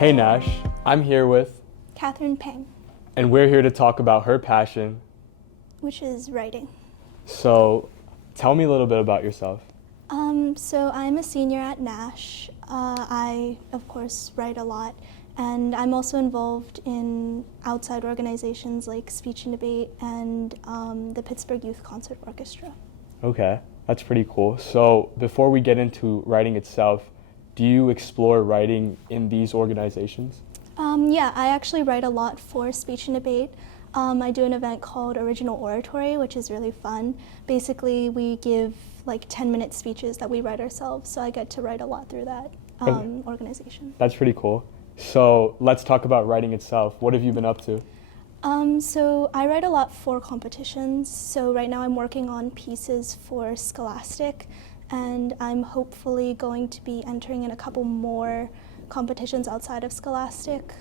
Hey Nash, I'm here with, Katharine Peng, and we're here to talk about her passion. which is writing. So, tell me a little bit about yourself. So I'm a senior at Nash. I, of course, write a lot, and I'm also involved in outside organizations like Speech and Debate and the Pittsburgh Youth Concert Orchestra. Okay, that's pretty cool. So, before we get into writing itself, do you explore writing in these organizations? Yeah, I actually write a lot for Speech and Debate. I do an event called Original Oratory, which is really fun. Basically, we give like 10-minute speeches that we write ourselves, so I get to write a lot through that organization. That's pretty cool. So, let's talk about writing itself. What have you been up to? So I write a lot for competitions. So right now I'm working on pieces for Scholastic, and I'm hopefully going to be entering in a couple more competitions outside of Scholastic.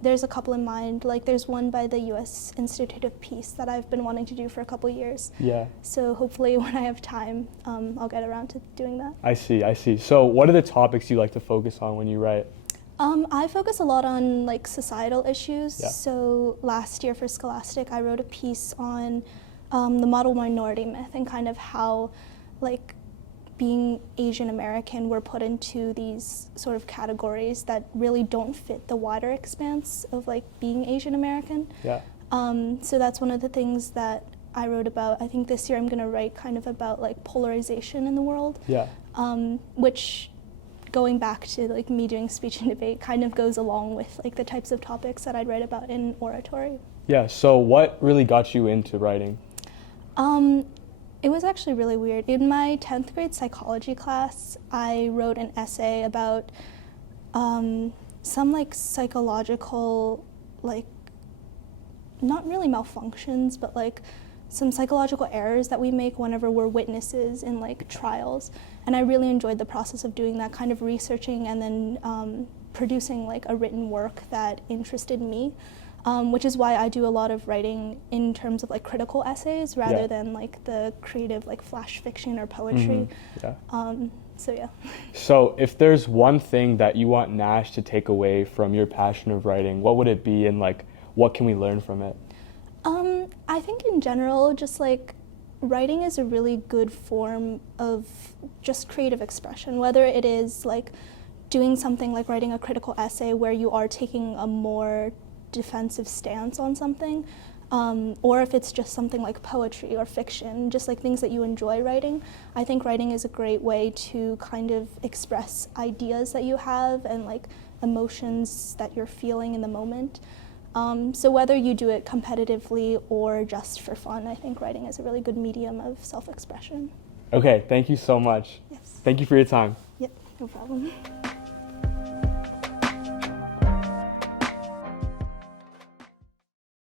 There's a couple in mind, like there's one by the U.S. Institute of Peace that I've been wanting to do for a couple years. Yeah. So hopefully when I have time, I'll get around to doing that. I see. So, what are the topics you like to focus on when you write? I focus a lot on like societal issues. Yeah. So last year for Scholastic, I wrote a piece on the model minority myth and kind of how like being Asian American, we're put into these sort of categories that really don't fit the wider expanse of like being Asian American. Yeah. So that's one of the things that I wrote about. I think this year I'm gonna write kind of about like polarization in the world. Yeah. Which, going back to like me doing speech and debate, kind of goes along with like the types of topics that I'd write about in oratory. Yeah. So, what really got you into writing? It was actually really weird. In my 10th grade psychology class, I wrote an essay about some like psychological, like not really malfunctions, but like some psychological errors that we make whenever we're witnesses in like trials. And I really enjoyed the process of doing that, kind of researching and then producing like a written work that interested me, which is why I do a lot of writing in terms of like critical essays rather than like the creative like flash fiction or poetry. Yeah. So yeah. So, if there's one thing that you want Nash to take away from your passion of writing, what would it be, and like, what can we learn from it? I think in general, just like writing is a really good form of just creative expression, whether it is like doing something like writing a critical essay where you are taking a more defensive stance on something, or if it's just something like poetry or fiction, just like things that you enjoy writing. I think writing is a great way to kind of express ideas that you have and like emotions that you're feeling in the moment. So whether you do it competitively or just for fun, I think writing is a really good medium of self-expression. Okay, thank you so much. Yes. Thank you for your time. Yep, no problem.